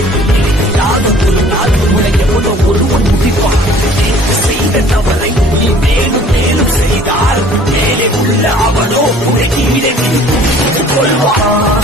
ஒரு நாள் உன்னை எவனோ ஒருவன் முடிப்பான். செய்த தவறை நீ மேலும் மேலும் செய்தால் மேலே உள்ள அவனோ உனக்கு இடைவெளி கொள்வான்.